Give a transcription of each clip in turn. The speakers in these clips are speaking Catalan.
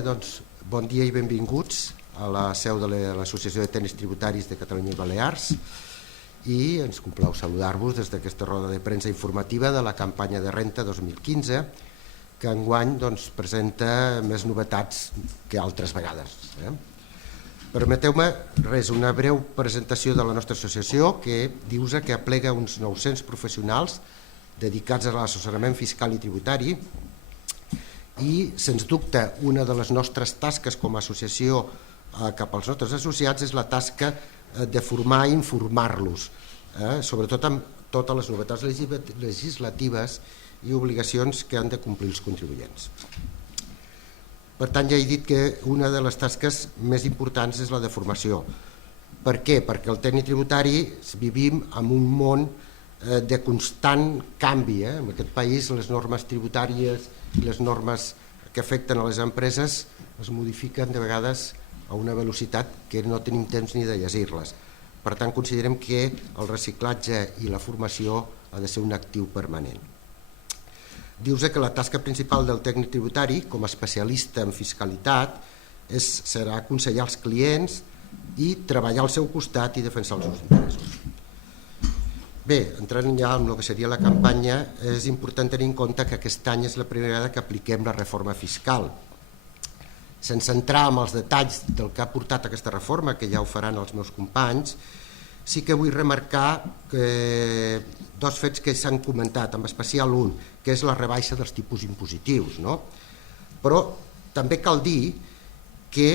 Bé, doncs, bon dia i benvinguts a la seu de l'Associació de Tècnics Tributaris de Catalunya i Balears, i ens complau saludar-vos des d'aquesta roda de premsa informativa de la campanya de renta 2015, que enguany presenta més novetats que altres vegades. Permeteu-me una breu presentació de la nostra associació, que dius que aplega uns 900 professionals dedicats a l'assessorament fiscal i tributari, i, sens dubte, una de les nostres tasques com a associació cap als nostres associats és la tasca de formar i informar-los, sobretot amb totes les novetats legislatives i obligacions que han de complir els contribuents. Per tant, ja he dit que una de les tasques més importants és la de formació. Per què? Perquè el tècnic tributari vivim en un món de constant canvi. En aquest país les normes tributàries i les normes que afecten a les empreses es modifiquen de vegades a una velocitat que no tenim temps ni de llegir-les. Per tant, considerem que el reciclatge i la formació ha de ser un actiu permanent. Dius que la tasca principal del tècnic tributari, com a especialista en fiscalitat, serà aconsellar els clients i treballar al seu costat i defensar els seus interessos. Bé, entrant ja en el que seria la campanya, és important tenir en compte que aquest any és la primera vegada que apliquem la reforma fiscal. Sense entrar en els detalls del que ha portat aquesta reforma, que ja ho faran els meus companys, sí que vull remarcar dos fets que s'han comentat, en especial un, que és la rebaixa dels tipus impositius. Però també cal dir que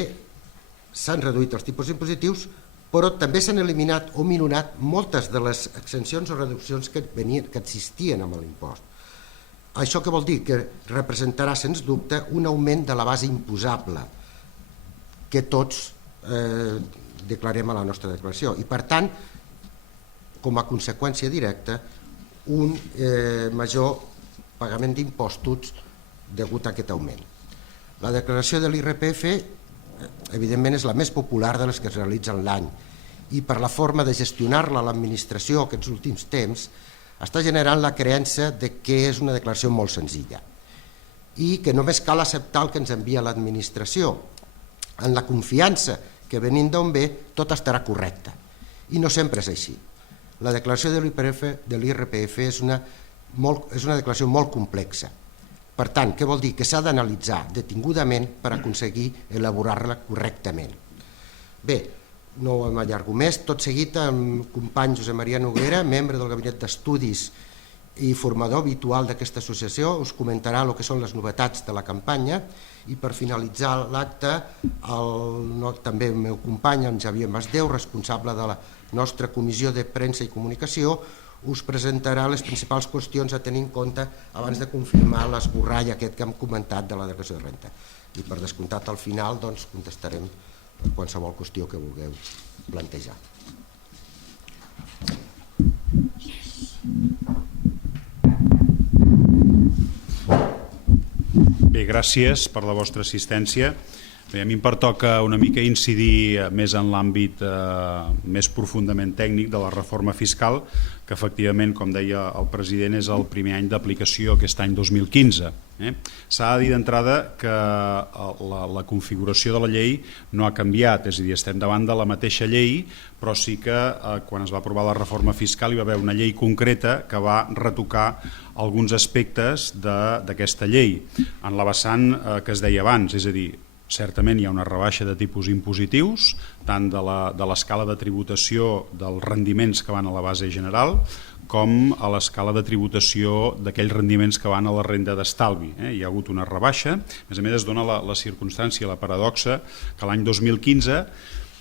s'han reduït els tipus impositius, però també s'han eliminat o minorat moltes de les exempcions o reduccions que existien amb l'impost. Això què vol dir? Que representarà, sens dubte, un augment de la base imposable que tots declarem a la nostra declaració i, per tant, com a conseqüència directa, un major pagament d'impostos degut a aquest augment. La declaració de l'IRPF, evidentment, és la més popular de les que es realitzen l'any, i per la forma de gestionar-la a l'administració aquests últims temps està generant la creença que és una declaració molt senzilla i que només cal acceptar el que ens envia l'administració en la confiança que venint d'on ve tot estarà correcte, i no sempre és així. La declaració de l'IRPF és una declaració molt complexa. Per tant, què vol dir? Que s'ha d'analitzar detingudament per aconseguir elaborar-la correctament. Bé, no ho allargo més. Tot seguit, el company Josep Maria Noguera, membre del Gabinet d'Estudis i formador habitual d'aquesta associació, us comentarà el que són les novetats de la campanya, i per finalitzar l'acte, també el meu company, en Xavier Masdeu, responsable de la nostra comissió de premsa i comunicació, us presentarà les principals qüestions a tenir en compte abans de confirmar l'esborrall aquest que hem comentat de la declaració de renta. I per descomptat, al final contestarem qualsevol qüestió que vulgueu plantejar. Bé, gràcies per la vostra assistència. Bé, a mi em pertoca una mica incidir més en l'àmbit més profundament tècnic de la reforma fiscal, que efectivament, com deia el president, és el primer any d'aplicació aquest any 2015. S'ha de dir d'entrada que la configuració de la llei no ha canviat, és a dir, estem davant de la mateixa llei, però sí que quan es va aprovar la reforma fiscal hi va haver una llei concreta que va retocar alguns aspectes d'aquesta llei, en la vessant que es deia abans, és a dir, certament hi ha una rebaixa de tipus impositius, tant de l'escala de tributació dels rendiments que van a la base general, com a l'escala de tributació d'aquells rendiments que van a la renda d'estalvi. Hi ha hagut una rebaixa. A més, es dona la circumstància, la paradoxa, que l'any 2015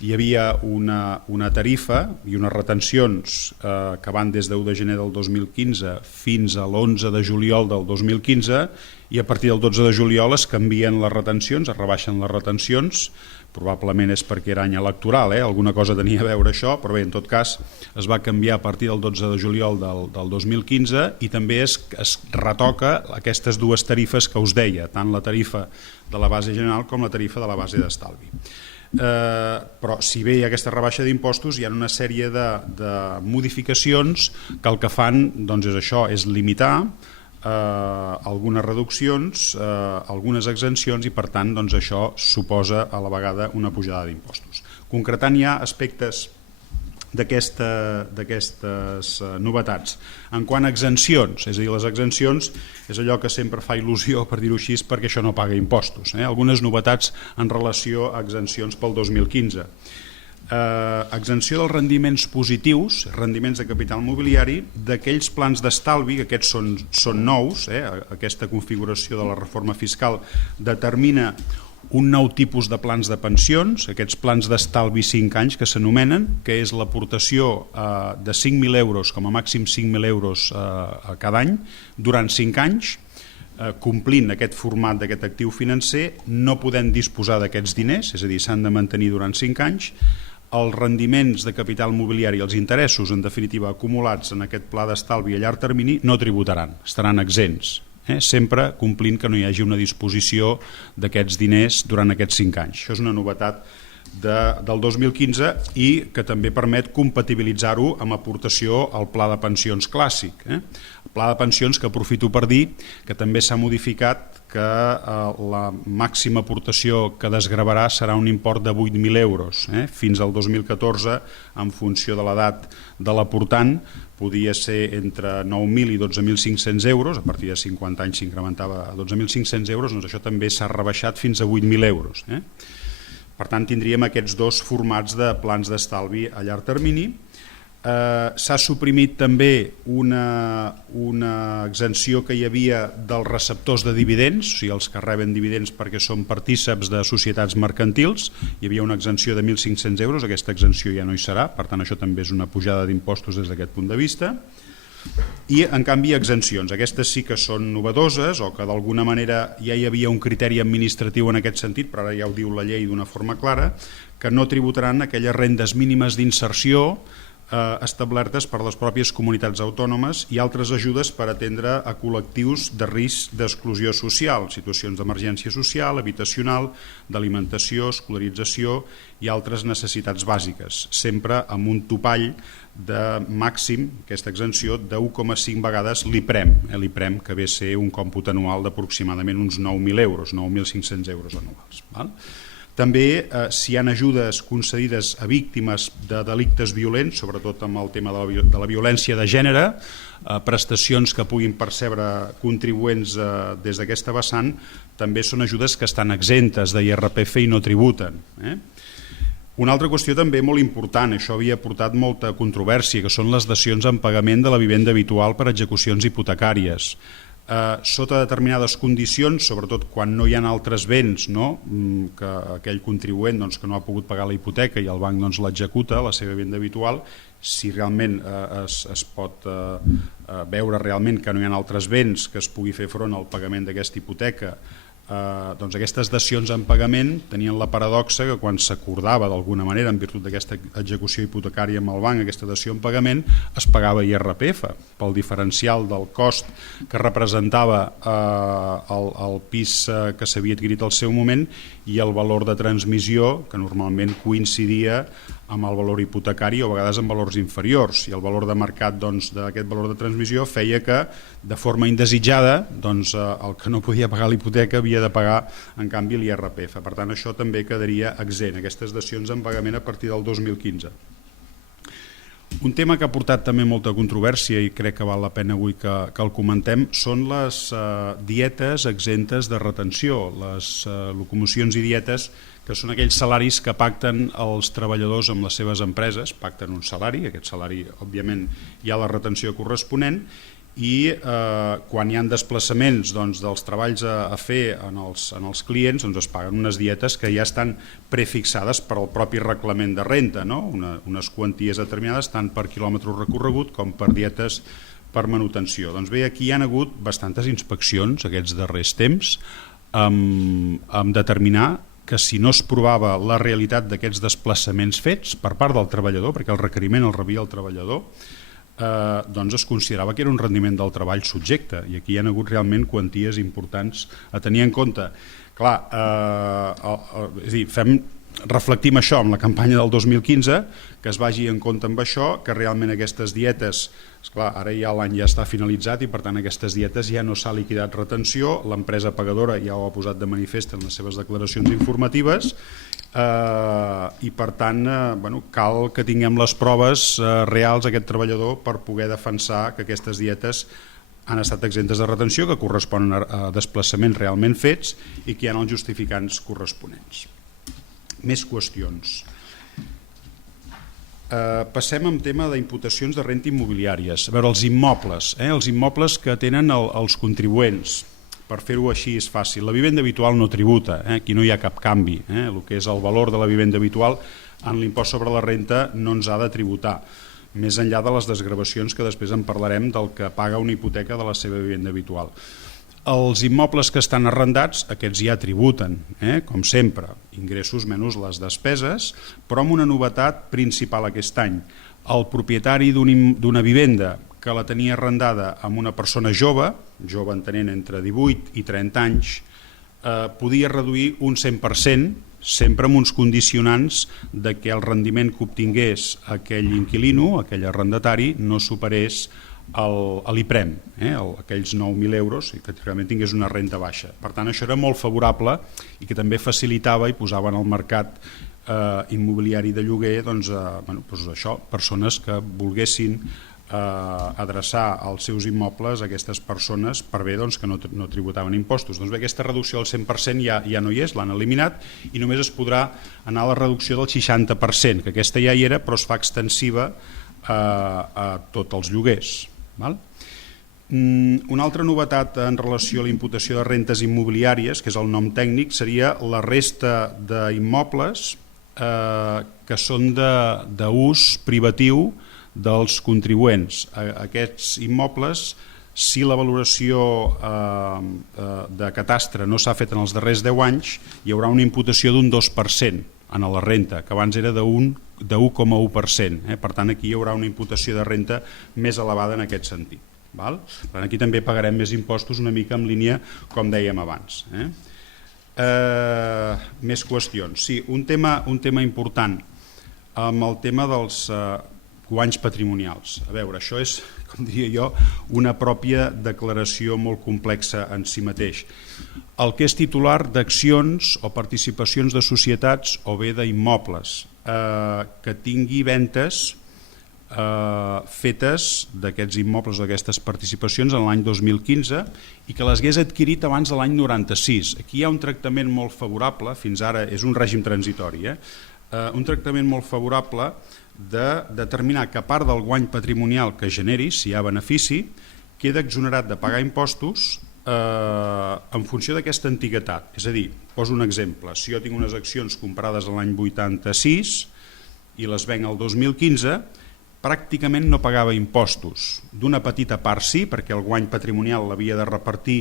hi havia una tarifa i unes retencions que van des d'1 de gener del 2015 fins a l'11 de juliol del 2015, i a partir del 12 de juliol es canvien les retencions, es rebaixen les retencions. Probablement és perquè era any electoral, alguna cosa tenia a veure això, però bé, en tot cas es va canviar a partir del 12 de juliol del 2015, i també es retoca aquestes dues tarifes que us deia, tant la tarifa de la base general com la tarifa de la base d'estalvi. Però si bé hi ha aquesta rebaixa d'impostos, hi ha una sèrie de modificacions que el que fan és això, és limitar algunes reduccions, algunes exempcions, i per tant doncs, això suposa a la vegada una pujada d'impostos. Concretant ja aspectes d'aquestes novetats. En quant a exempcions, és a dir, les exempcions és allò que sempre fa il·lusió, per dir-ho així, perquè això no paga impostos. Algunes novetats en relació a exempcions pel 2015. Exempció dels rendiments positius, rendiments de capital mobiliari, d'aquells plans d'estalvi, que aquests són nous, aquesta configuració de la reforma fiscal determina un nou tipus de plans de pensions, aquests plans d'estalvi 5 anys que s'anomenen, que és l'aportació de 5.000 euros, com a màxim 5.000 euros cada any, durant 5 anys, complint aquest format d'aquest actiu financer. No podem disposar d'aquests diners, és a dir, s'han de mantenir durant 5 anys. Els rendiments de capital mobiliari, els interessos, en definitiva, acumulats en aquest pla d'estalvi a llarg termini, no tributaran, estaran exempts, sempre complint que no hi hagi una disposició d'aquests diners durant aquests 5 anys. Això és una novetat del 2015 i que també permet compatibilitzar-ho amb aportació al pla de pensions clàssic. El pla de pensions, que aprofito per dir que també s'ha modificat, que la màxima aportació que desgravarà serà un import de 8.000 euros. Fins al 2014, en funció de l'edat de l'aportant, podia ser entre 9.000 i 12.500 euros, a partir de 50 anys s'incrementava a 12.500 euros, doncs això també s'ha rebaixat fins a 8.000 euros. Per tant, tindríem aquests dos formats de plans d'estalvi a llarg termini. S'ha suprimit també una exempció que hi havia dels receptors de dividends, o sigui, els que reben dividends perquè són partíceps de societats mercantils. Hi havia una exempció de 1.500 euros, aquesta exempció ja no hi serà, per tant això també és una pujada d'impostos des d'aquest punt de vista. I en canvi exempcions, aquestes sí que són novedoses, o que d'alguna manera ja hi havia un criteri administratiu en aquest sentit, però ara ja ho diu la llei d'una forma clara, que no tributaran aquelles rendes mínimes d'inserció establertes per les pròpies comunitats autònomes i altres ajudes per atendre a col·lectius de risc d'exclusió social, situacions d'emergència social, habitacional, d'alimentació, escolarització i altres necessitats bàsiques, sempre amb un topall de màxim, aquesta exempció, de 1,5 vegades l'IPREM, que ve a ser un còmput anual d'aproximadament uns 9.000 euros, 9.500 euros anuals. També s'hi han ajudes concedides a víctimes de delictes violents, sobretot amb el tema de la violència de gènere, prestacions que puguin percebre contribuents des d'aquesta vessant, també són ajudes que estan exemptes d'IRPF i no tributen. Una altra qüestió també molt important, això havia portat molta controvèrsia, que són les dacions en pagament de la vivenda habitual per execucions hipotecàries. Sota determinades condicions, sobretot quan no hi ha altres béns, que aquell contribuent que no ha pogut pagar la hipoteca i el banc l'executa, la seva vivenda habitual, si realment es pot veure realment que no hi ha altres béns que es pugui fer front al pagament d'aquesta hipoteca, doncs aquestes dacions en pagament tenien la paradoxa que quan s'acordava d'alguna manera en virtut d'aquesta execució hipotecària amb el banc, aquesta dació en pagament, es pagava IRPF pel diferencial del cost que representava el pis que s'havia adquirit al seu moment i el valor de transmissió, que normalment coincidia amb el valor hipotecari o a vegades amb valors inferiors, i el valor de mercat d'aquest valor de transmissió feia que de forma indesitjada el que no podia pagar la hipoteca havia de pagar en canvi l'IRPF. Per tant, això també quedaria exempt, aquestes dacions en pagament a partir del 2015. Un tema que ha portat també molta controvèrsia i crec que val la pena avui que el comentem són les dietes exemptes de retenció, les locomocions i dietes, que són aquells salaris que pacten els treballadors amb les seves empreses, pacten un salari, aquest salari òbviament hi ha la retenció corresponent, i quan hi ha desplaçaments dels treballs a fer en els clients es paguen unes dietes que ja estan prefixades per al propi reglament de renta, unes quanties determinades tant per quilòmetre recorregut com per dietes per manutenció. Doncs bé, aquí hi ha hagut bastantes inspeccions aquests darrers temps amb determinar que si no es provava la realitat d'aquests desplaçaments fets per part del treballador, perquè el requeriment el rebia el treballador, doncs es considerava que era un rendiment del treball subjecte, i aquí hi ha hagut realment quanties importants a tenir en compte. Clar, és a dir, reflectim això amb la campanya del 2015, que es vagi en compte amb això, que realment aquestes dietes, esclar, ara ja l'any ja està finalitzat i per tant aquestes dietes ja no s'ha liquidat retenció, l'empresa pagadora ja ho ha posat de manifest en les seves declaracions informatives i per tant cal que tinguem les proves reals a aquest treballador per poder defensar que aquestes dietes han estat exemptes de retenció, que corresponen a desplaçaments realment fets i que hi ha els justificants corresponents. Més qüestions. Passem amb tema d'imputacions de renta immobiliàries. A veure, els immobles que tenen els contribuents, per fer-ho així és fàcil. La vivenda habitual no tributa, aquí no hi ha cap canvi. El que és el valor de la vivenda habitual en l'impost sobre la renta no ens ha de tributar, més enllà de les desgravacions que després en parlarem del que paga una hipoteca de la seva vivenda habitual. Els immobles que estan arrendats, aquests ja tributen, com sempre, ingressos menys les despeses, però amb una novetat principal aquest any. El propietari d'una vivenda que la tenia arrendada amb una persona jove entenent entre 18 i 30 anys, podia reduir un 100%, sempre amb uns condicionants de que el rendiment que obtingués aquell inquilino, aquell arrendatari, no superés l'IPREM, aquells 9.000 euros, i que realment tingués una renta baixa. Per tant, això era molt favorable i que també facilitava i posava en el mercat immobiliari de lloguer persones que volguessin adreçar els seus immobles a aquestes persones per bé que no tributaven impostos. Doncs bé, aquesta reducció del 100% ja no hi és, l'han eliminat i només es podrà anar a la reducció del 60%, que aquesta ja hi era però es fa extensiva a tots els lloguers. Una altra novetat en relació a la imputació de rentes immobiliàries, que és el nom tècnic, seria la resta d'immobles que són d'ús privatiu dels contribuents. Aquests immobles, si la valoració de catastre no s'ha fet en els darrers 10 anys, hi haurà una imputació d'un 2% en la renta, que abans era de 1,1%. Per tant, aquí hi haurà una imputació de renta més elevada en aquest sentit. Aquí també pagarem més impostos una mica en línia, com dèiem abans. Més qüestions. Sí, un tema important amb el tema dels guanys patrimonials. A veure, això és, com diria jo, una pròpia declaració molt complexa en si mateix. El que és titular d'accions o participacions de societats o bé d'immobles que tingui ventes fetes d'aquests immobles o d'aquestes participacions en l'any 2015 i que les hagués adquirit abans de l'any 96. Aquí hi ha un tractament molt favorable, fins ara és un règim transitori, un tractament molt favorable de determinar que part del guany patrimonial que generi, si hi ha benefici, queda exonerat de pagar impostos en funció d'aquesta antiguitat. És a dir, poso un exemple, si jo tinc unes accions comprades l'any 86 i les venc el 2015, pràcticament no pagava impostos. D'una petita part sí, perquè el guany patrimonial l'havia de repartir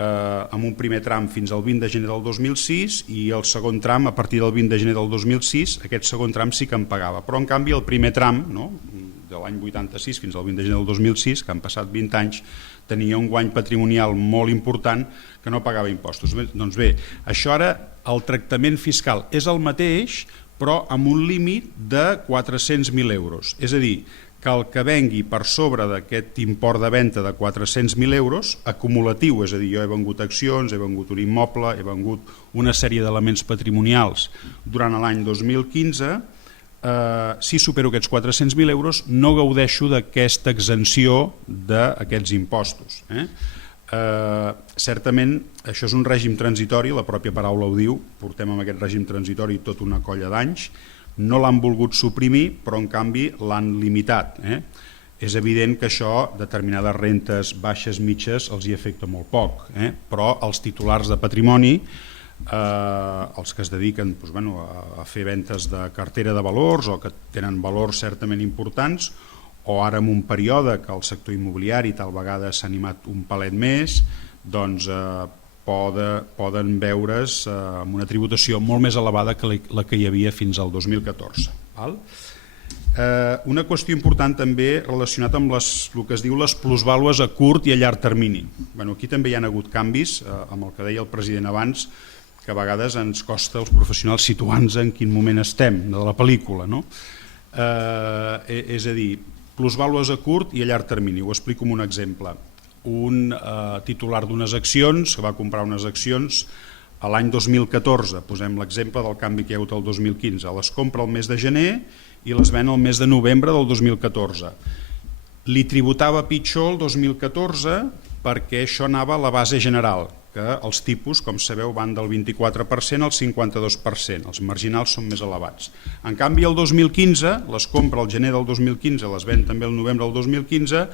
amb un primer tram fins al 20 de gener del 2006 i el segon tram a partir del 20 de gener del 2006, aquest segon tram sí que en pagava, però en canvi el primer tram de l'any 86 fins al 20 de gener del 2006, que han passat 20 anys, tenia un guany patrimonial molt important que no pagava impostos. Doncs bé, això ara el tractament fiscal és el mateix però amb un límit de 400.000 euros, és a dir, que el que vengui per sobre d'aquest import de venda de 400.000 euros, acumulatiu, és a dir, jo he vengut accions, he vengut un immoble, he vengut una sèrie d'elements patrimonials durant l'any 2015, si supero aquests 400.000 euros no gaudeixo d'aquesta exempció d'aquests impostos. Certament, això és un règim transitori, la pròpia paraula ho diu, portem amb aquest règim transitori tota una colla d'anys, no l'han volgut suprimir, però en canvi l'han limitat. És evident que això, determinades rentes baixes, mitges, els hi afecta molt poc, però els titulars de patrimoni, els que es dediquen a fer ventes de cartera de valors o que tenen valors certament importants, o ara en un període que el sector immobiliari tal vegada s'ha animat un palet més, doncs poden veure's amb una tributació molt més elevada que la que hi havia fins al 2014. Una qüestió important també relacionada amb el que es diu les plusvàlues a curt i a llarg termini. Aquí també hi ha hagut canvis, amb el que deia el president abans, que que a vegades ens costa als professionals situar-nos en quin moment estem de la pel·lícula, no? És a dir, plusvàlues a curt i a llarg termini. Ho explico amb un exemple. Un titular d'unes accions, que va comprar unes accions a l'any 2014, posem l'exemple del canvi que hi ha hagut el 2015, les compra el mes de gener i les ven el mes de novembre del 2014. Li tributava pitjor el 2014 perquè això anava a la base general, que els tipus, com sabeu, van del 24% al 52%, els marginals són més elevats. En canvi, el 2015, les compra el gener del 2015, les ven també el novembre del 2015,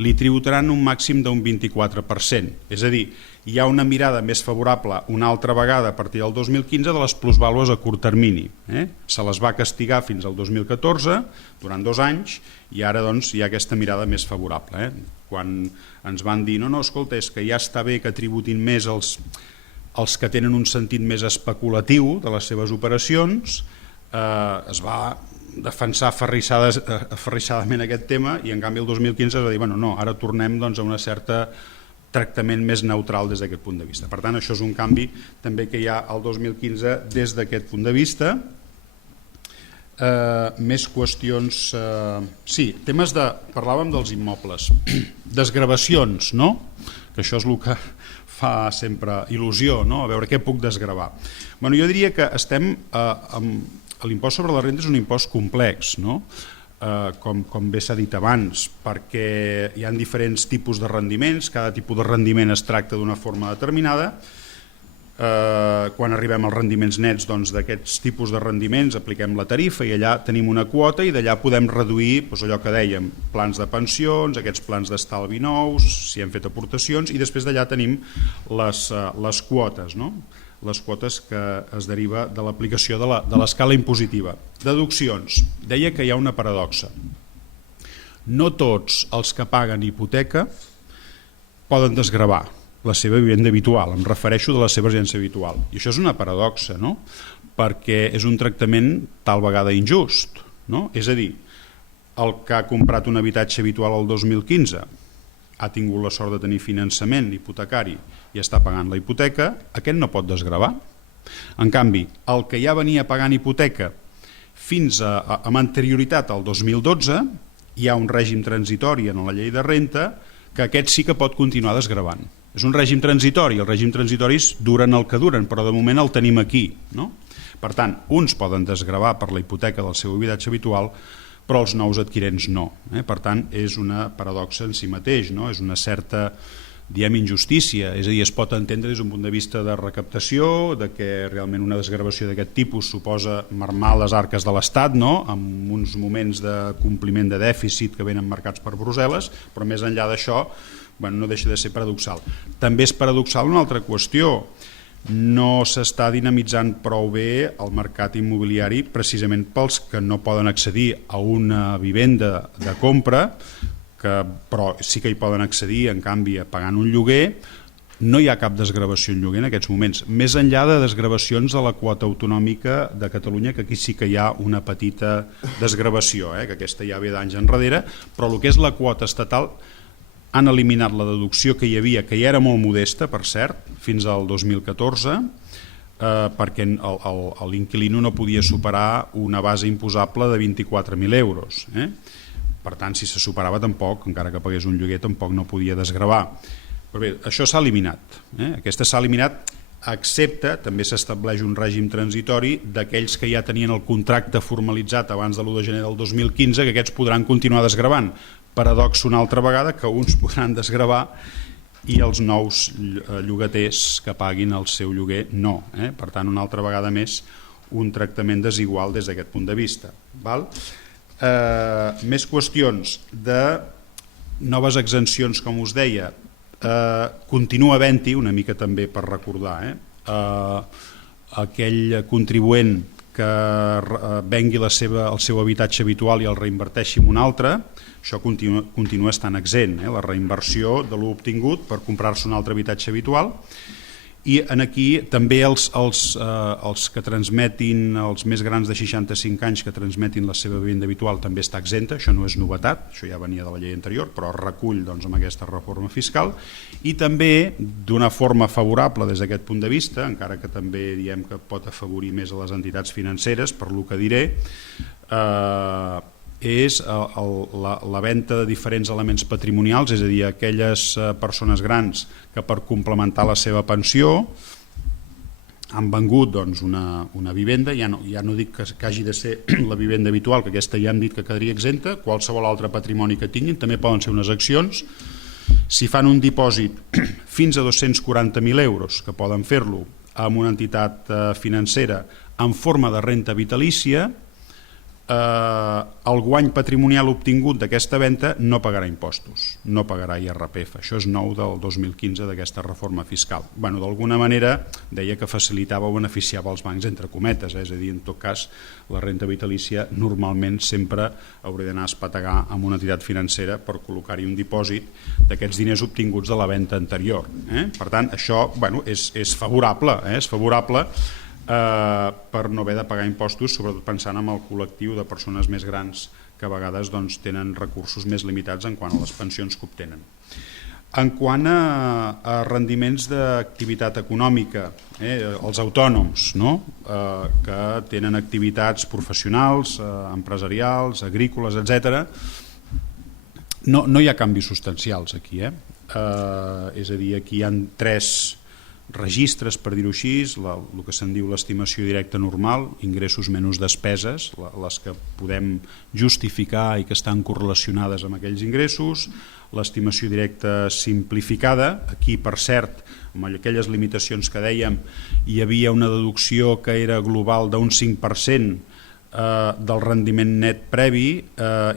li tributaran un màxim d'un 24%. És a dir, hi ha una mirada més favorable una altra vegada a partir del 2015 de les plusvàlues a curt termini. Se les va castigar fins al 2014, durant 2 anys, i ara doncs, hi ha aquesta mirada més favorable. Quan ens van dir, no, escolta, és que ja està bé que tributin més els que tenen un sentit més especulatiu de les seves operacions, es va defensar aferrissadament aquest tema i en canvi el 2015 es va dir, bueno, no, ara tornem doncs, a una certa tractament més neutral des d'aquest punt de vista. Per tant, això és un canvi també que hi ha al 2015 des d'aquest punt de vista. Més qüestions, sí, temes de, parlàvem dels immobles, desgravacions, no? Que això és el que fa sempre il·lusió, no? A veure què puc desgravar. Bueno, jo diria que estem, l'impost sobre la renda és un impost complex, no? Com bé s'ha dit abans, perquè hi ha diferents tipus de rendiments, cada tipus de rendiment es tracta d'una forma determinada. Quan arribem als rendiments nets d'aquests tipus de rendiments apliquem la tarifa i allà tenim una quota i d'allà podem reduir allò que dèiem, plans de pensions, aquests plans d'estalvi nous, si hem fet aportacions, i després d'allà tenim les quotes, no? Les quotes que es deriva de l'aplicació de l'escala impositiva. Deduccions. Deia que hi ha una paradoxa. No tots els que paguen hipoteca poden desgravar la seva vivenda habitual, em refereixo de la seva residència habitual. I això és una paradoxa, no? Perquè és un tractament tal vegada injust, no? És a dir, el que ha comprat un habitatge habitual el 2015 ha tingut la sort de tenir finançament hipotecari i està pagant la hipoteca, aquest no pot desgravar. En canvi, el que ja venia pagant hipoteca fins amb anterioritat al 2012, hi ha un règim transitori en la llei de renta que aquest sí que pot continuar desgravant. És un règim transitori, els règims transitoris duren el que duren, però de moment el tenim aquí, no? Per tant, uns poden desgravar per la hipoteca del seu habitatge habitual, però els nous adquirents no. Per tant, és una paradoxa en si mateix, no? És una certa, diem, injustícia, és a dir, es pot entendre des d'un punt de vista de recaptació, de que realment una desgravació d'aquest tipus suposa marmar les arques de l'Estat, no? Amb uns moments de compliment de dèficit que venen marcats per Brussel·les, però més enllà d'això, no deixa de ser paradoxal. També és paradoxal una altra qüestió. No s'està dinamitzant prou bé el mercat immobiliari precisament pels que no poden accedir a una vivenda de compra, però sí que hi poden accedir, en canvi, pagant un lloguer. No hi ha cap desgravació en lloguer en aquests moments, més enllà de desgravacions de la quota autonòmica de Catalunya, que aquí sí que hi ha una petita desgravació, que aquesta ja ve d'anys enrere, però el que és la quota estatal han eliminat la deducció que hi havia, que ja era molt modesta, per cert, fins al 2014, perquè l'inquilino no podia superar una base imposable de 24.000 euros. Per tant, si se superava tampoc, encara que pagués un lloguer, tampoc no podia desgravar. Però bé, això s'ha eliminat. Aquesta s'ha eliminat, excepte, també s'estableix un règim transitori d'aquells que ja tenien el contracte formalitzat abans de l'1 de gener del 2015, que aquests podran continuar desgravant. Paradox una altra vegada, que uns podran desgravar i els nous llogaters que paguin el seu lloguer no. Per tant, una altra vegada més, un tractament desigual des d'aquest punt de vista. Més qüestions de noves exempcions, com us deia. Continua havent-hi, una mica també per recordar, aquell contribuent que vengui el seu habitatge habitual i el reinverteixi en un altre, això continua estant exempt, la reinversió de l'obtingut per comprar-se un altre habitatge habitual. I aquí també els que transmetin, els més grans de 65 anys que transmetin la seva vivenda habitual també està exenta, això no és novetat, això ja venia de la llei anterior, però es recull doncs, amb aquesta reforma fiscal. I també d'una forma favorable des d'aquest punt de vista, encara que també diem que pot afavorir més a les entitats financeres, per lo que diré, és la venda de diferents elements patrimonials, és a dir, aquelles persones grans que per complementar la seva pensió han vengut doncs, una vivenda, ja no dic que hagi de ser la vivenda habitual, que aquesta ja hem dit que quedaria exempta, qualsevol altre patrimoni que tinguin, també poden ser unes accions. Si fan un dipòsit fins a 240.000 euros, que poden fer-lo amb una entitat financera en forma de renta vitalícia, el guany patrimonial obtingut d'aquesta venda no pagarà impostos, no pagarà IRPF. Això és nou del 2015 d'aquesta reforma fiscal. D'alguna manera deia que facilitava o beneficiava els bancs, entre cometes, és a dir, en tot cas la renta vitalícia normalment sempre hauria d'anar a espetegar amb una entitat financera per col·locar-hi un dipòsit d'aquests diners obtinguts de la venda anterior. Per tant, això és favorable, és favorable per no haver de pagar impostos, sobretot pensant en el col·lectiu de persones més grans que a vegades tenen recursos més limitats en quant a les pensions que obtenen. En quant a rendiments d'activitat econòmica, els autònoms que tenen activitats professionals, empresarials, agrícoles, etc., no hi ha canvis substancials aquí. És a dir, aquí hi ha 3 registres, per dir-ho així, el que se'n diu l'estimació directa normal, ingressos menys despeses, les que podem justificar i que estan correlacionades amb aquells ingressos, l'estimació directa simplificada, aquí per cert, amb aquelles limitacions que dèiem, hi havia una deducció que era global d'un 5% del rendiment net previ,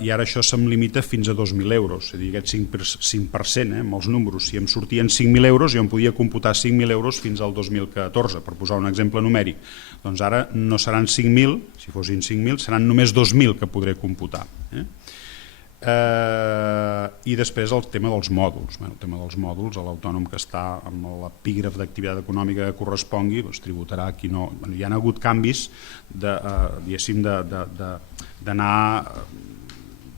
i ara això se'm limita fins a 2.000 euros, és a dir, aquest 5%, amb els números, si em sortien 5.000 euros jo em podia computar 5.000 euros fins al 2014, per posar un exemple numèric. Doncs ara no seran 5.000, si fossin 5.000 seran només 2.000 que podré computar. I després el tema dels mòduls. El tema dels mòduls, l'autònom que està amb l'epígraf d'activitat econòmica que correspongui tributarà, qui no. Hi ha hagut canvis d'anar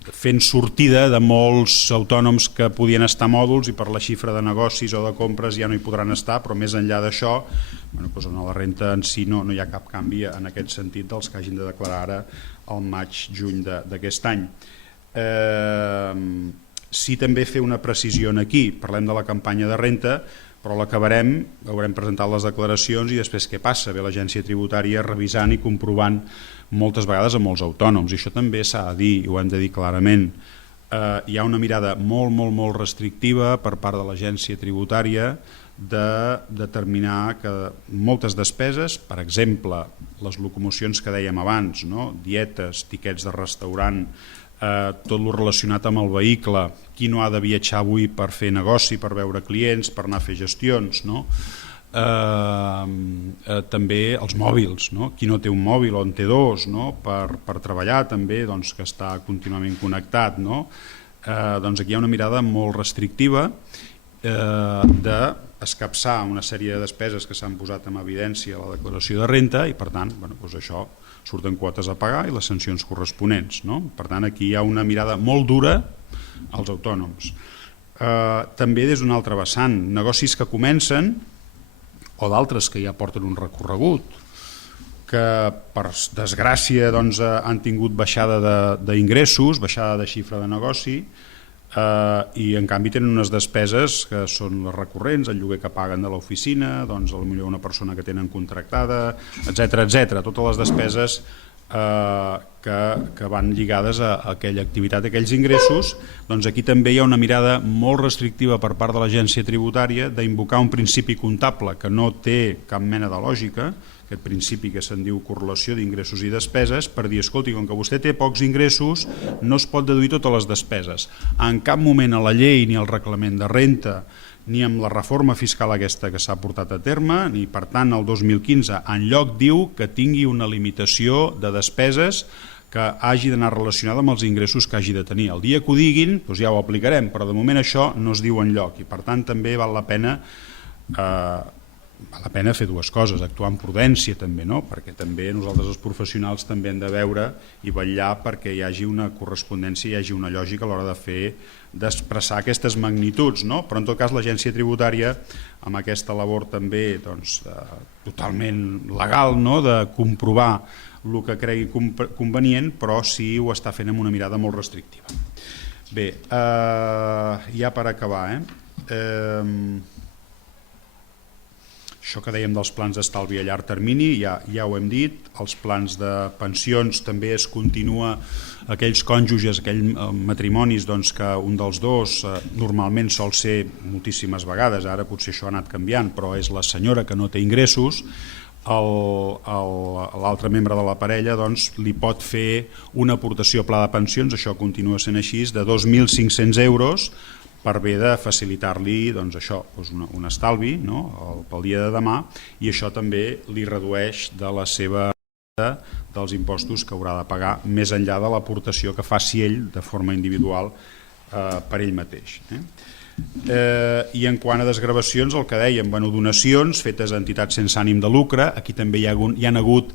fent sortida de molts autònoms que podien estar mòduls i per la xifra de negocis o de compres ja no hi podran estar, però més enllà d'això, en la renta en si no hi ha cap canvi en aquest sentit dels que hagin de declarar ara al maig-juny d'aquest any. Sí, també fer una precisió aquí, parlem de la campanya de renta, però l'acabarem, haurem presentat les declaracions i després què passa? Ve l'agència tributària revisant i comprovant moltes vegades a molts autònoms, i això també s'ha de dir, i ho hem de dir clarament. Hi ha una mirada molt restrictiva per part de l'agència tributària de determinar que moltes despeses, per exemple, les locomocions que dèiem abans, dietes, tiquets de restaurant, tot el relacionat amb el vehicle, qui no ha de viatjar avui per fer negoci, per veure clients, per anar a fer gestions, també els mòbils, qui no té un mòbil o en té dos per treballar també, que està contínuament connectat, doncs aquí hi ha una mirada molt restrictiva d'escapçar una sèrie de despeses que s'han posat en evidència a la declaració de renta i per tant això surten quotes a pagar i les sancions corresponents. Per tant, aquí hi ha una mirada molt dura als autònoms. També des d'un altre vessant, negocis que comencen o d'altres que ja porten un recorregut, que per desgràcia han tingut baixada d'ingressos, baixada de xifra de negoci, i en canvi tenen unes despeses que són les recurrents, el lloguer que paguen de l'oficina, potser una persona que tenen contractada, etc. Totes les despeses que van lligades a aquella activitat, a aquells ingressos. Doncs aquí també hi ha una mirada molt restrictiva per part de l'agència tributària d'invocar un principi comptable que no té cap mena de lògica, aquest principi que se'n diu correlació d'ingressos i despeses, per dir, escolti, com que vostè té pocs ingressos, no es pot deduir totes les despeses. En cap moment a la llei ni al reglament de renta ni amb la reforma fiscal aquesta que s'ha portat a terme, ni per tant el 2015 enlloc diu que tingui una limitació de despeses que hagi d'anar relacionada amb els ingressos que hagi de tenir. El dia que ho diguin ja ho aplicarem, però de moment això no es diu enlloc i per tant també val la pena val la pena fer dues coses, actuar amb prudència també, no? Perquè també nosaltres els professionals també hem de veure i vetllar perquè hi hagi una correspondència, hi hagi una lògica a l'hora de fer, d'expressar aquestes magnituds, no? Però en tot cas l'agència tributària amb aquesta labor també doncs, totalment legal, no? De comprovar el que cregui convenient, però sí ho està fent amb una mirada molt restrictiva. Bé, ja per acabar, això que dèiem dels plans d'estalvi a llarg termini, ja ho hem dit, els plans de pensions també es continua, aquells cònjuges, aquells matrimonis doncs, que un dels dos normalment sol ser moltíssimes vegades, ara potser això ha anat canviant, però és la senyora que no té ingressos, l'altre membre de la parella doncs, li pot fer una aportació a pla de pensions, això continua sent així, de 2.500 euros, per bé de facilitar-li doncs això, doncs un estalvi, no? Pel dia de demà, i això també li redueix de la seva dels impostos que haurà de pagar més enllà de l'aportació que faci ell de forma individual per ell mateix. I en quant a desgravacions, el que dèiem, donacions fetes a entitats sense ànim de lucre, aquí també hi han hagut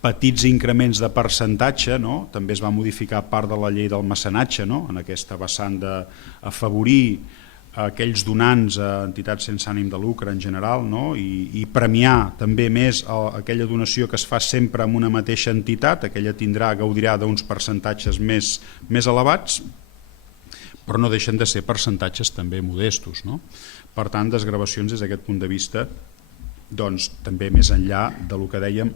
petits increments de percentatge, no? També es va modificar part de la llei del mecenatge, no? En aquesta vessant d'afavorir aquells donants a entitats sense ànim de lucre en general, no? I premiar també més aquella donació que es fa sempre amb una mateixa entitat, aquella gaudirà d'uns percentatges més elevats, però no deixen de ser percentatges també modestos, no? Per tant, desgravacions des d'aquest punt de vista, doncs també més enllà del que dèiem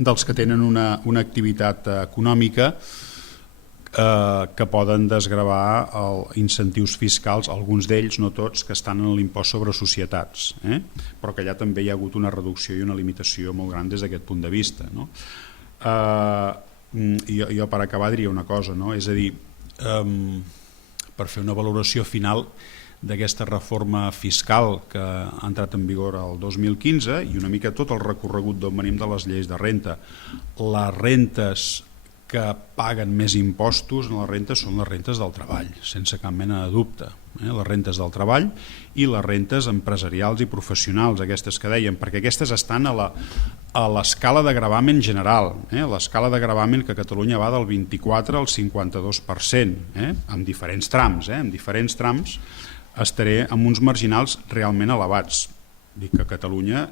dels que tenen una activitat econòmica que poden desgravar incentius fiscals, alguns d'ells, no tots, que estan en l'impost sobre societats, però que allà també hi ha hagut una reducció i una limitació molt gran des d'aquest punt de vista. Jo per acabar diria una cosa, és a dir, per fer una valoració final d'aquesta reforma fiscal que ha entrat en vigor el 2015 i una mica tot el recorregut d'on venim de les lleis de renta. Les rentes que paguen més impostos en les rentes són les rentes del treball, sense cap mena de dubte. Les rentes del treball i les rentes empresarials i professionals, aquestes que dèiem, perquè aquestes estan a l'escala de gravamen general, l'escala de gravamen que a Catalunya va del 24 al 52%, amb diferents trams, amb diferents trams estaré amb uns marginals realment elevats. Dic que a Catalunya,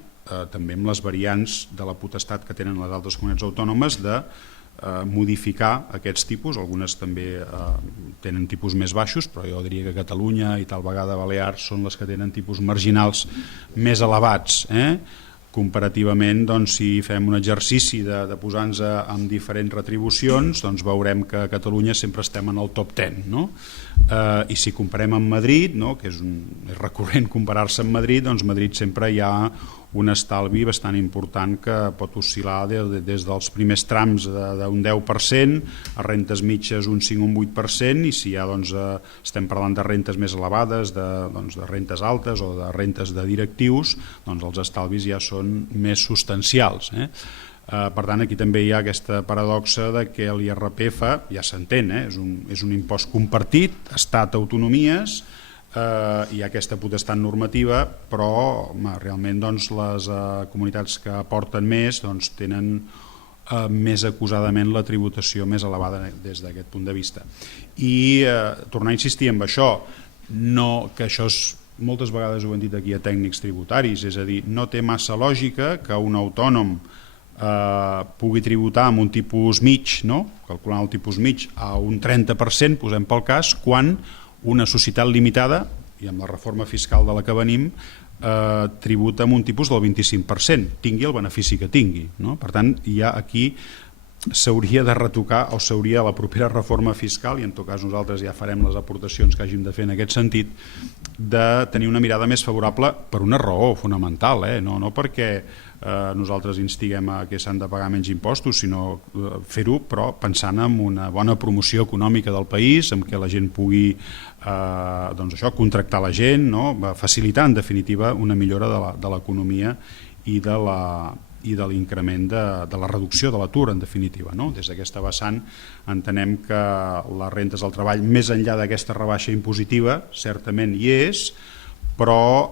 també amb les variants de la potestat que tenen les altres comunitats autònomes de modificar aquests tipus, algunes també tenen tipus més baixos, però jo diria que Catalunya i tal vegada Balears són les que tenen tipus marginals més elevats. Comparativament, si fem un exercici de posar-nos amb diferents retribucions, veurem que a Catalunya sempre estem en el top 10. I si comparem amb Madrid, que és recurrent comparar-se amb Madrid, doncs Madrid sempre hi ha un estalvi bastant important que pot oscil·lar des dels primers trams d'un 10% a rentes mitges un 5 o un 8%, i si ja estem parlant de rentes més elevades, de rentes altes o de rentes de directius, doncs els estalvis ja són més substancials. Per tant, aquí també hi ha aquesta paradoxa de que l'IRPF, ja s'entén, és un impost compartit, estat, autonomies, hi ha aquesta potestat normativa, però realment les comunitats que aporten més tenen més acusadament la tributació més elevada des d'aquest punt de vista. I tornar a insistir en això, que això moltes vegades ho hem dit aquí a tècnics tributaris, és a dir, no té massa lògica que un autònom pugui tributar amb un tipus mig, calculant el tipus mig a un 30%, posem pel cas, quan una societat limitada, i amb la reforma fiscal de la que venim, tributa amb un tipus del 25%, tingui el benefici que tingui. Per tant, ja aquí s'hauria de retocar, o s'hauria a la propera reforma fiscal, i en tot cas nosaltres ja farem les aportacions que hàgim de fer en aquest sentit, de tenir una mirada més favorable per una raó fonamental, no perquè nosaltres instiguem a que s'han de pagar menys impostos, sinó fer-ho però pensant en una bona promoció econòmica del país, en què la gent pugui contractar la gent, facilitar en definitiva una millora de l'economia i de l'increment de la reducció de l'atur, en definitiva. Des d'aquesta vessant entenem que les rentes del treball, més enllà d'aquesta rebaixa impositiva, certament hi és, però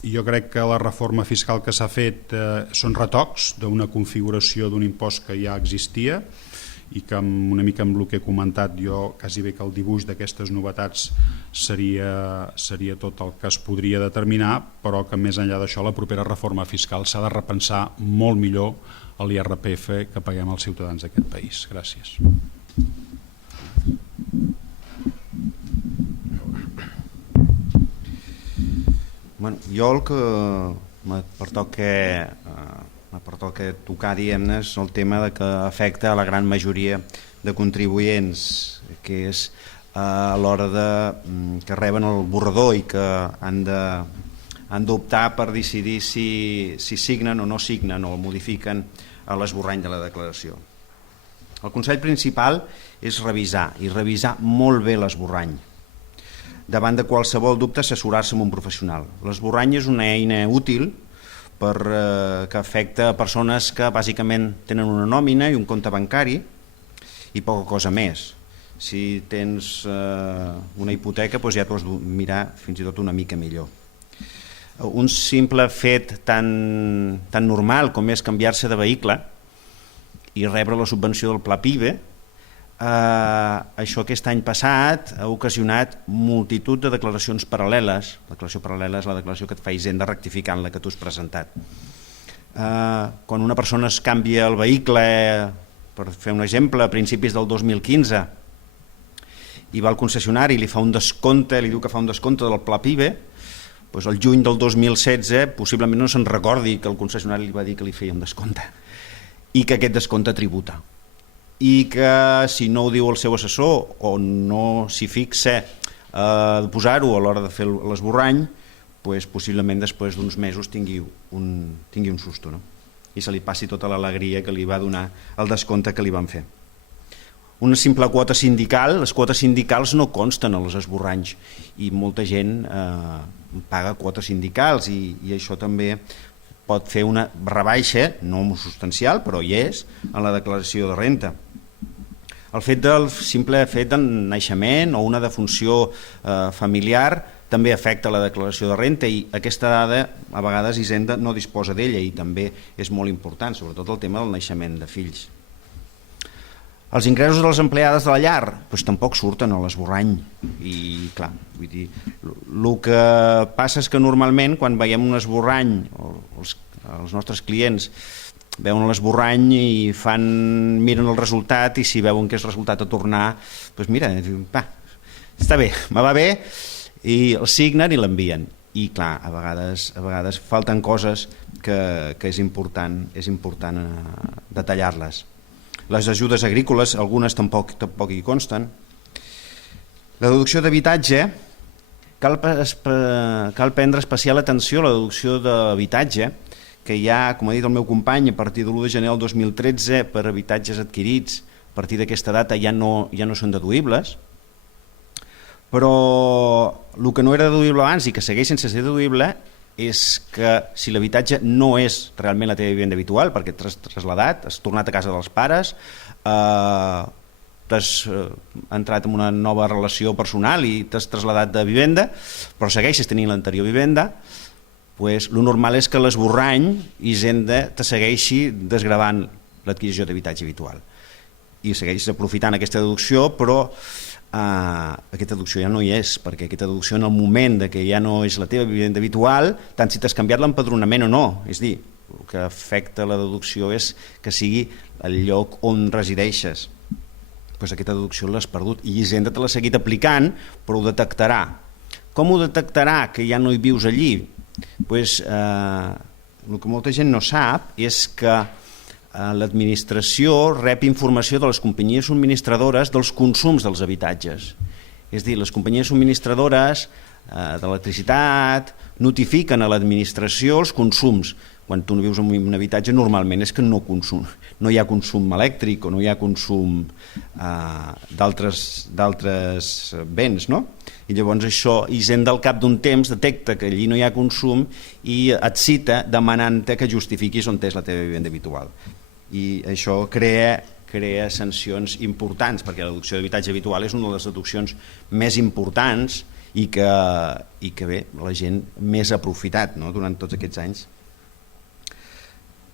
Jo crec que la reforma fiscal que s'ha fet són retocs d'una configuració d'un impost que ja existia i que una mica amb el que he comentat jo quasi bé que el dibuix d'aquestes novetats seria tot el que es podria determinar, però que més enllà d'això la propera reforma fiscal s'ha de repensar molt millor l'IRPF que paguem els ciutadans d'aquest país. Gràcies. Bueno, jo el que me pertoca tocar, diguem-ne, és el tema que afecta a la gran majoria de contribuents, que és a l'hora que reben el borrador i que han d'optar per decidir si signen o no signen o modifiquen l'esborrany de la declaració. El consell principal és revisar molt bé l'esborrany. Davant de qualsevol dubte, assessorar-se amb un professional. L'esborrany és una eina útil que afecta a persones que bàsicament tenen una nòmina i un compte bancari i poca cosa més. Si tens una hipoteca, doncs ja t'ho has de mirar fins i tot una mica millor. Un simple fet tan normal com és canviar-se de vehicle i rebre la subvenció del Pla PIBE, això aquest any passat ha ocasionat multitud de declaracions paral·leles. La declaració paral·lela és la declaració que et fa Hisenda rectificant la que tu has presentat. Quan una persona es canvia el vehicle, per fer un exemple, a principis del 2015 i va al concessionari i li fa un descompte, li diu que fa un descompte del Pla PIBE, doncs el juny del 2016 possiblement no se'n recordi que el concessionari li va dir que li feia un descompte i que aquest descompte tributa. I que si no ho diu el seu assessor o no s'hi fixa a posar-ho a l'hora de fer l'esborrany, doncs possiblement després d'uns mesos tingui un susto, no? I se li passi tota l'alegria que li va donar el descompte que li van fer. Una simple quota sindical, les quotes sindicals no consten a les esborranys i molta gent paga quotes sindicals i això també pot fer una rebaixa, no substancial, però hi és, en la declaració de renta. El simple fet del naixement o una defunció familiar també afecta la declaració de renta i aquesta dada a vegades Hisenda no disposa d'ella i també és molt important, sobretot el tema del naixement de fills. Els ingressos de les empleades de la llar doncs tampoc surten a l'esborrany i clar, vull dir, el que passa és que normalment quan veiem un esborrany, els nostres clients veuen l'esborrany i miren el resultat i si veuen que és resultat a tornar, doncs mira, va, està bé, me va bé, i el signen i l'envien. I clar, a vegades falten coses que és important detallar-les. Les ajudes agrícoles, algunes tampoc hi consten. La deducció d'habitatge, cal prendre especial atenció a la deducció d'habitatge, que ja, com ha dit el meu company, a partir de l'1 de gener del 2013 per habitatges adquirits a partir d'aquesta data ja no són deduïbles, però el que no era deduïble abans i que segueix sense ser deduïble és que si l'habitatge no és realment la teva vivenda habitual, perquè t'has traslladat, has tornat a casa dels pares, t'has entrat en una nova relació personal i t'has traslladat de vivenda, però segueixes tenint l'anterior vivenda, doncs el normal és que l'esborrany Hisenda te segueixi desgravant l'adquisició d'habitatge habitual i segueixis aprofitant aquesta deducció, però aquesta deducció ja no hi és, perquè aquesta deducció en el moment que ja no és la teva vivenda habitual, tant si t'has canviat l'empadronament o no, és dir, el que afecta la deducció és que sigui el lloc on resideixes, doncs aquesta deducció l'has perdut i Hisenda te l'ha seguit aplicant, però ho detectarà. Com ho detectarà que ja no hi vius allí? Doncs el que molta gent no sap és que l'administració rep informació de les companyies subministradores dels consums dels habitatges. És a dir, les companyies subministradores d'electricitat notifiquen a l'administració els consums. Quan tu no vius en un habitatge normalment és que no hi ha consum elèctric o no hi ha consum d'altres béns, no? I llavors això Hisenda al cap d'un temps detecta que allí no hi ha consum i et cita demanant-te que justifiquis on és la teva vivenda habitual. I això crea sancions importants, perquè la deducció d'habitatge habitual és una de les deduccions més importants i que bé, la gent més ha aprofitat, no?, durant tots aquests anys.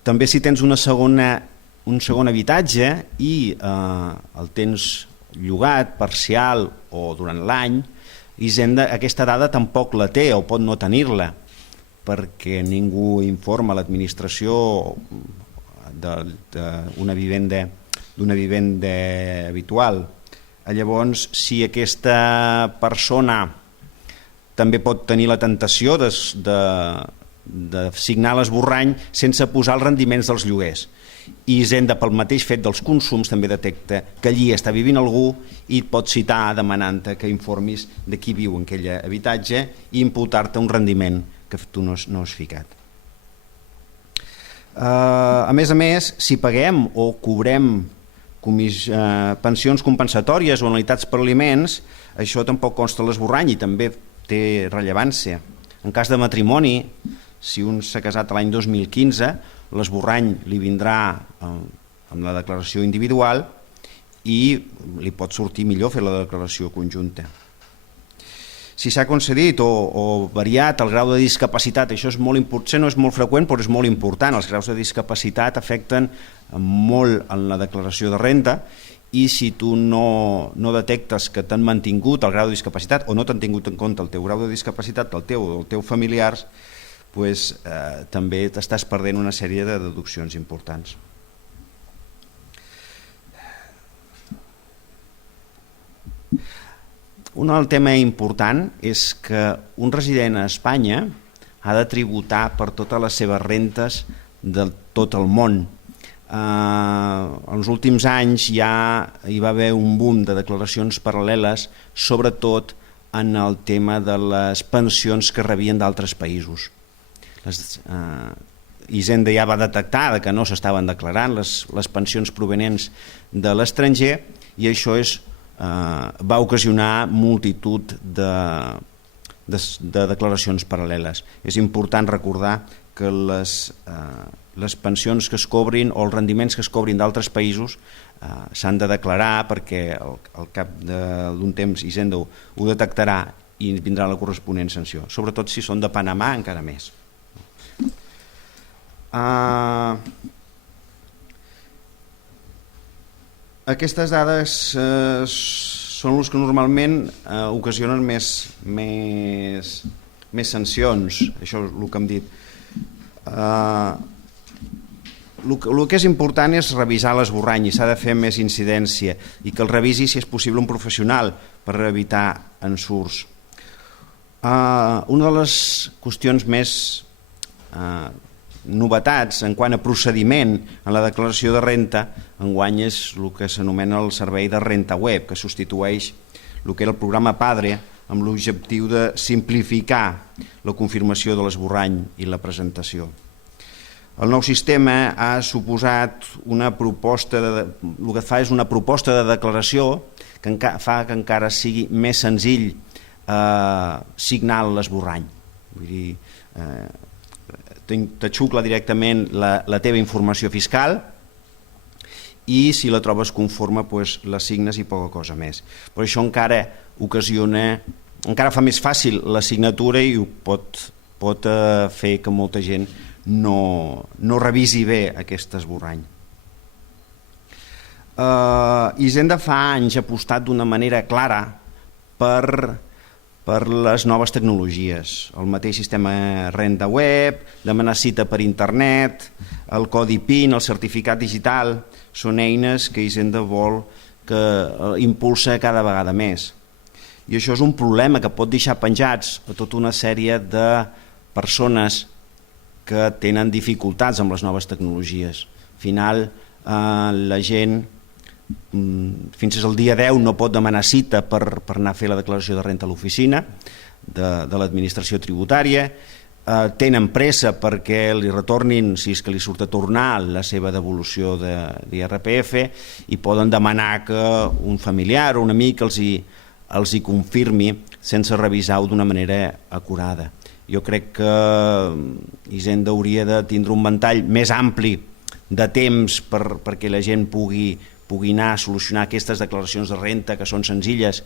També si tens un segon habitatge i el tens llogat, parcial o durant l'any, Hisenda aquesta dada tampoc la té o pot no tenir-la, perquè ningú informa l'administració d'una vivenda habitual. Llavors, si aquesta persona també pot tenir la tentació de signar l'esborrany sense posar els rendiments dels lloguers, i Hisenda, pel mateix fet dels consums, també detecta que allí està vivint algú i et pot citar demanant-te que informis de qui viu en aquell habitatge i imputar-te un rendiment que tu no has ficat. A més, si paguem o cobrem pensions compensatòries o anualitats per aliments, això tampoc consta a l'esborrany i també té rellevància. En cas de matrimoni, si un s'ha casat l'any 2015, l'esborrany li vindrà amb la declaració individual i li pot sortir millor fer la declaració conjunta. Si s'ha concedit o variat el grau de discapacitat, això és molt important, potser no és molt freqüent, però és molt important. Els graus de discapacitat afecten molt en la declaració de renda i si tu no detectes que t'han mantingut el grau de discapacitat o no t'han tingut en compte el teu grau de discapacitat, el teu o el teu familiars, també t'estàs perdent una sèrie de deduccions importants. Un altre tema important és que un resident a Espanya ha de tributar per totes les seves rentes de tot el món. En els últims anys ja hi va haver un boom de declaracions paral·leles, sobretot en el tema de les pensions que rebien d'altres països. Hisenda ja va detectar que no s'estaven declarant les pensions provenents de l'estranger i això va ocasionar multitud de declaracions paral·leles. És important recordar que les pensions que es cobrin o els rendiments que es cobrin d'altres països s'han de declarar perquè al cap d'un temps Hisenda ho detectarà i vindrà la corresponent sanció, sobretot si són de Panamà encara més. Aquestes dades són les que normalment ocasionen més sancions, això és el que hem dit. El que és important és revisar l'esborrany i s'ha de fer més incidència i que el revisi si és possible un professional per evitar ensurts. Una de les qüestions més novetats en quant a procediment en la declaració de renta enguany és el que s'anomena el servei de renta web, que substitueix el que era el programa Padre amb l'objectiu de simplificar la confirmació de l'esborrany i la presentació. El nou sistema ha suposat una proposta, el que fa és una proposta de declaració que fa que encara sigui més senzill signar l'esborrany. Vull dir, t'aixucla directament la teva informació fiscal i si la trobes conforme la signes i poca cosa més. Però això encara fa més fàcil la signatura i pot fer que molta gent no revisi bé aquest esborrany. Hisenda fa anys ha apostat d'una manera clara per les noves tecnologies, el mateix sistema renda web, demanar cita per internet, el codi PIN, el certificat digital, són eines que Hisenda vol que impulsa cada vegada més. I això és un problema que pot deixar penjats a tota una sèrie de persones que tenen dificultats amb les noves tecnologies. Al final, la gent fins al dia 10 no pot demanar cita per anar a fer la declaració de renta a l'oficina de l'administració tributària, tenen pressa perquè li retornin, si és que li surt a tornar, la seva devolució d'IRPF i poden demanar que un familiar o un amic els hi confirmi sense revisar-ho d'una manera acurada. Jo crec que Hisenda hauria de tindre un ventall més ampli de temps perquè la gent pugui pugui anar a solucionar aquestes declaracions de renta que són senzilles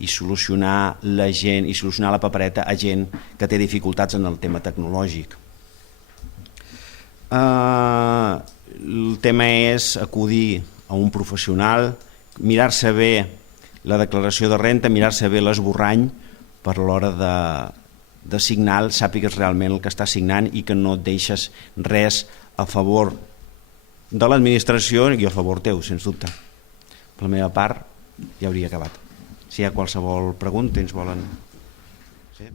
i solucionar la gent i solucionar la papereta a gent que té dificultats en el tema tecnològic. El tema és acudir a un professional, mirar-se bé la declaració de renta, mirar-se bé l'esborrany per l'hora de signar, sàpigues realment el que està signant i que no et deixes res a favor de l'administració i a favor teu, sens dubte. Per la meva part ja hauria acabat. Si hi ha qualsevol pregunta ens volen... Sí?